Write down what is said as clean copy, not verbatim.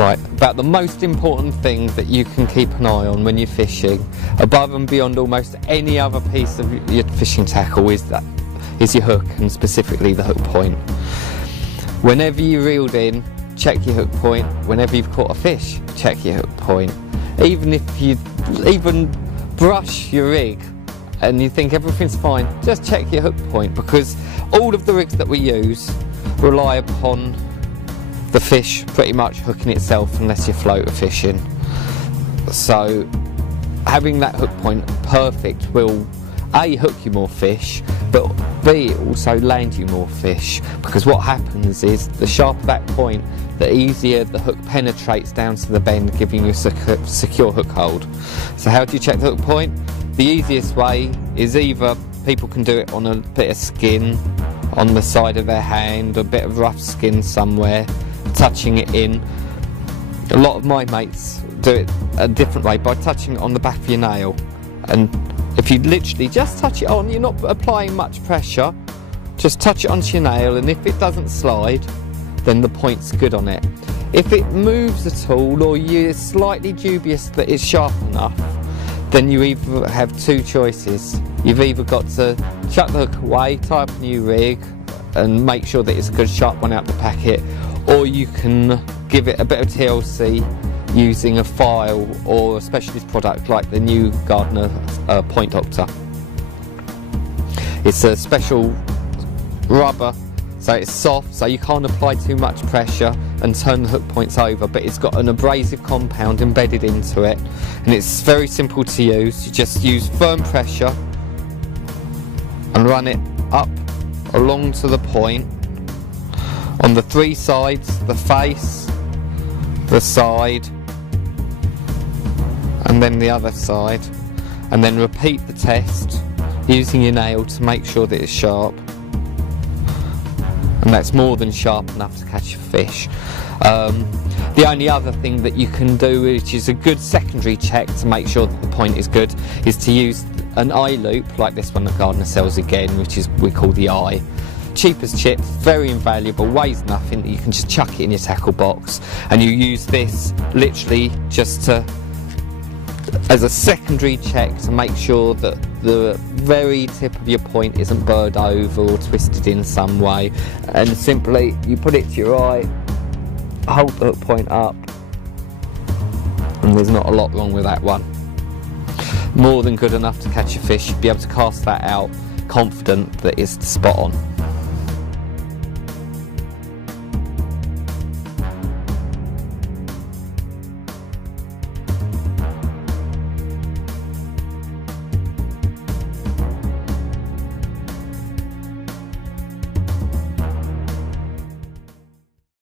Right, about the most important thing that you can keep an eye on when you're fishing, above and beyond almost any other piece of your fishing tackle, is your hook, and specifically the hook point. Whenever you reeled in, check your hook point. Whenever you've caught a fish, check your hook point. Even if you brush your rig and you think everything's fine, just check your hook point, because all of the rigs that we use rely upon the fish pretty much hooking itself unless you're floater fishing. So having that hook point perfect will A, hook you more fish, but B, also land you more fish, because what happens is the sharper that point, the easier the hook penetrates down to the bend, giving you a secure hook hold. So how do you check the hook point? The easiest way is either people can do it on a bit of skin on the side of their hand, a bit of rough skin somewhere, touching it in. A lot of my mates do it a different way, by touching it on the back of your nail. And if you literally just touch it on, you're not applying much pressure, just touch it onto your nail, and if it doesn't slide, then the point's good on it. If it moves at all, or you're slightly dubious that it's sharp enough, then you either have two choices. You've either got to chuck the hook away, tie up a new rig, and make sure that it's a good sharp one out the packet, or you can give it a bit of TLC using a file or a specialist product like the new Gardner Point Doctor. It's a special rubber, so it's soft, so you can't apply too much pressure and turn the hook points over, but it's got an abrasive compound embedded into it, and it's very simple to use. You just use firm pressure and run it up along to the point on the three sides, the face, the side, and then the other side, and then repeat the test using your nail to make sure that it's sharp, and that's more than sharp enough to catch a fish. The only other thing that you can do, which is a good secondary check to make sure that the point is good, is to use an eye loop like this one that Gardner sells again, which is we call the eye. Cheap as chips, very invaluable, weighs nothing, you can just chuck it in your tackle box, and you use this literally just as a secondary check to make sure that the very tip of your point isn't burred over or twisted in some way, and simply you put it to your eye, hold the hook point up, and there's not a lot wrong with that one. More than good enough to catch a fish. You'll be able to cast that out confident that it's spot on.